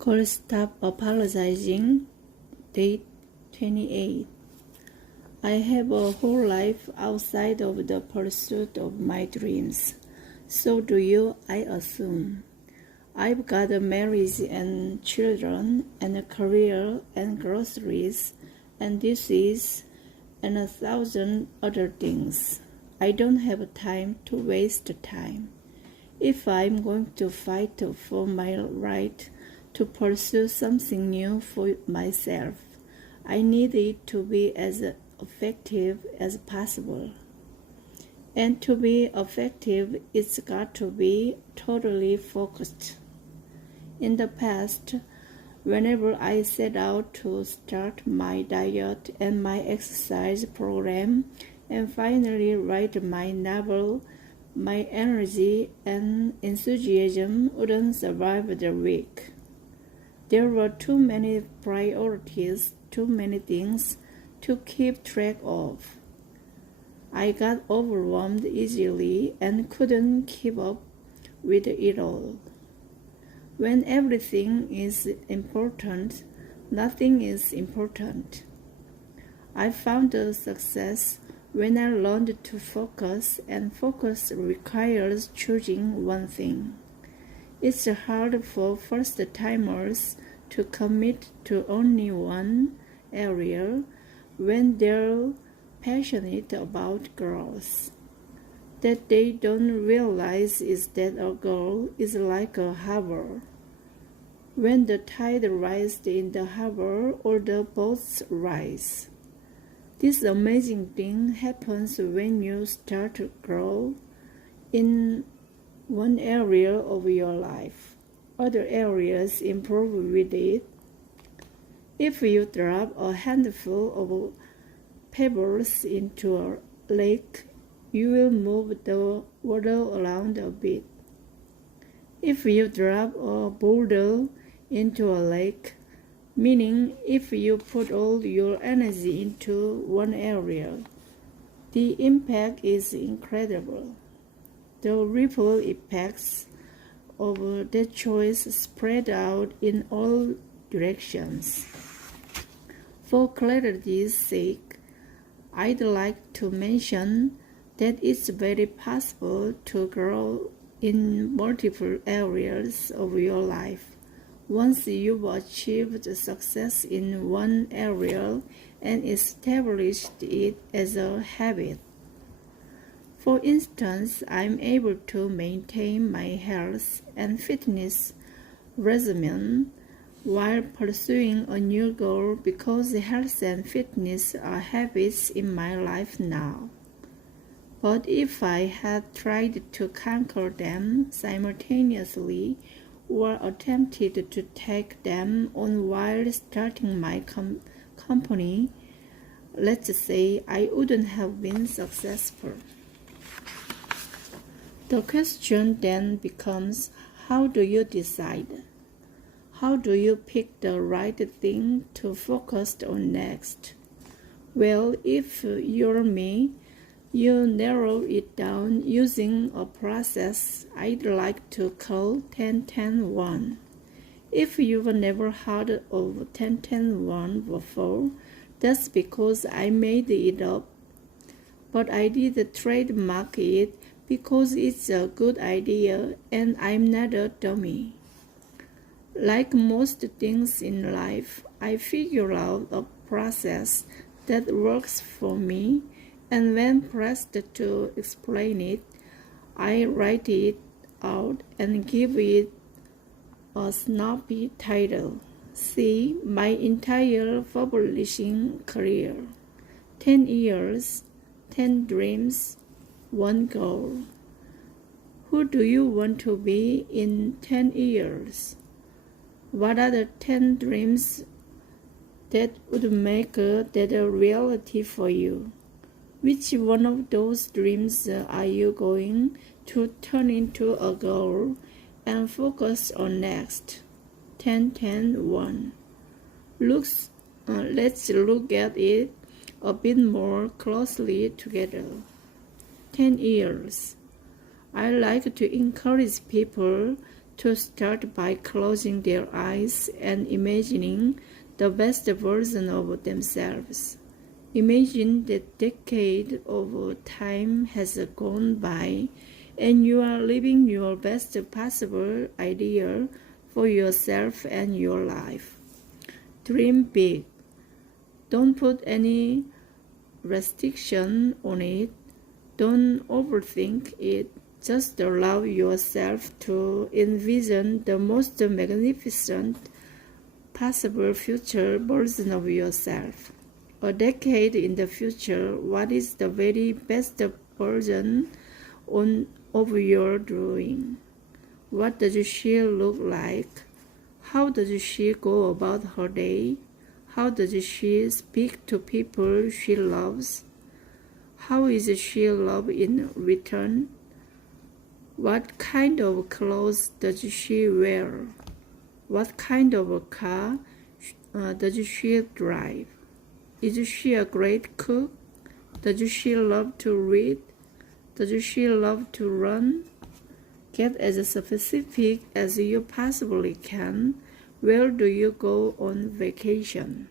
Call Stop Apologizing, Day 28. I have a whole life outside of the pursuit of my dreams. So do you, I assume. I've got a marriage and children and a career and groceries and dishes and 1,000 other things. I don't have time to waste time. If I'm going to fight for my right to pursue something new for myself, I need it to be as effective as possible. And to be effective, it's got to be totally focused. In the past, whenever I set out to start my diet and my exercise program and finally write my novel, my energy and enthusiasm wouldn't survive the week. There were too many priorities, too many things to keep track of. I got overwhelmed easily and couldn't keep up with it all. When everything is important, nothing is important. I found the success when I learned to focus, and focus requires choosing one thing. It's hard for first-timers to commit to only one area when they're passionate about girls. That they don't realize is that a girl is like a harbor. When the tide rises in the harbor, all the boats rise. This amazing thing happens when you start to grow in one area of your life. Other areas improve with it. If you drop a handful of pebbles into a lake, you will move the water around a bit. If you drop a boulder into a lake, meaning if you put all your energy into one area, the impact is incredible. The ripple effects of that choice spread out in all directions. For clarity's sake, I'd like to mention that it's very possible to grow in multiple areas of your life once you've achieved success in one area and established it as a habit. For instance, I'm able to maintain my health and fitness regimen while pursuing a new goal because health and fitness are habits in my life now. But if I had tried to conquer them simultaneously or attempted to take them on while starting my company, let's say I wouldn't have been successful. The question then becomes, how do you decide? How do you pick the right thing to focus on next? Well, if you're me, you narrow it down using a process I'd like to call 10-10-1. If you've never heard of 10-10-1 before, that's because I made it up. But I did trademark it because it's a good idea and I'm not a dummy. Like most things in life, I figure out a process that works for me, and when pressed to explain it, I write it out and give it a snappy title. See, my entire publishing career. 10 years, 10 dreams, 1 goal. Who do you want to be in 10 years? What are the 10 dreams that would make that a reality for you? Which one of those dreams are you going to turn into a goal and focus on next? 10-10-1. Let's look at it a bit more closely together. 10 years. I like to encourage people to start by closing their eyes and imagining the best version of themselves. Imagine that decade of time has gone by and you are living your best possible idea for yourself and your life. Dream big. Don't put any restriction on it. Don't overthink it. Just allow yourself to envision the most magnificent possible future version of yourself. A decade in the future, what is the very best version of your drawing? What does she look like? How does she go about her day? How does she speak to people she loves? How is she loved in return? What kind of clothes does she wear? What kind of a car does she drive? Is she a great cook? Does she love to read? Does she love to run? Get as specific as you possibly can. Where do you go on vacation?